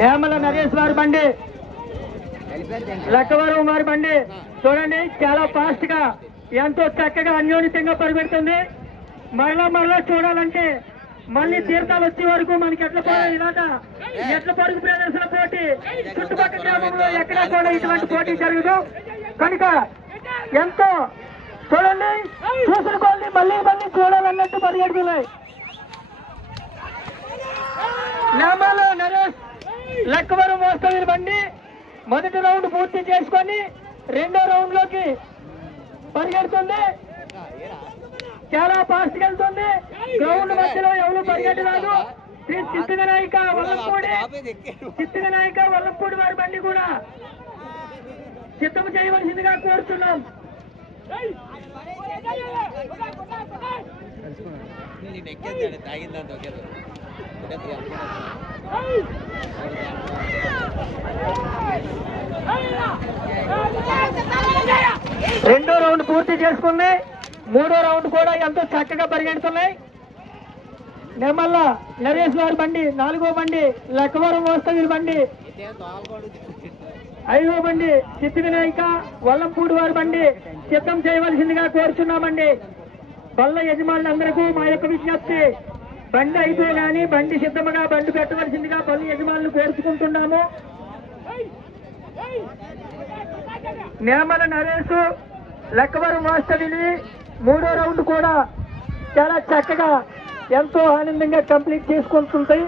నేమల నరేష్ వారి బండి, లక్కవరం వారి బండి చూడండి చాలా ఫాస్ట్ గా ఎంతో చక్కగా అన్యోన్యంగా పరిగెడుతుంది. మరలా చూడాలంటే మళ్ళీ తీర్థాలు వచ్చే వరకు మనకి ఎట్ల ఇలాట ఎట్ల పరుగు ప్రదర్శన పోటీ చుట్టుపక్కల గ్రామంలో ఎక్కడా కూడా ఇటువంటి పోటీ జరగదు కనుక ఎంతో చూడండి చూసుకోండి మళ్ళీ చూడాలన్నట్టు పరిగెడుతున్నాయి. నేమల నరేష్ లక్కవరం మోస్తరు బండి మొదటి రౌండ్ పూర్తి చేసుకొని రెండో రౌండ్ లోకి పరిగెడుతుంది. చాలా ఫాస్ట్ గా వెళ్తుంది. గ్రౌండ్ మధ్యలో ఎవరు పరిగెట్టరాదు. శ్రీ చిత్తగనాయిక వల్లంపూడి వారి బండి కూడా సిద్ధం చేయవలసిందిగా కోరుతున్నాం. రెండో రౌండ్ పూర్తి చేసుకుంది. మూడో రౌండ్ కూడా ఎంతో చక్కగా పరిగెడుతున్నాయి. నేమల్ల నరేష్ వారి బండి నాలుగో బండి, లక్కవరం మోస్తరు బండి ఐదో బండి, సిద్ధివినాయక వల్లంపూడి వారి బండి సిద్ధం చేయవలసిందిగా కోరుచున్నామండి. బల్ల యజమానులందరికీ మా యొక్క విజ్ఞప్తి, బండి అయితే కానీ బండి సిద్ధముగా బండి పెట్టవలసిందిగా బల్ల యజమానులు కోరుచుకుంటున్నాము. నేమల నరేష్ లక్కవరం మోస్తరుని మూడో రౌండ్ కూడా చాలా చక్కగా ఎంతో ఆనందంగా కంప్లీట్ చేసుకుంటుంటాయి.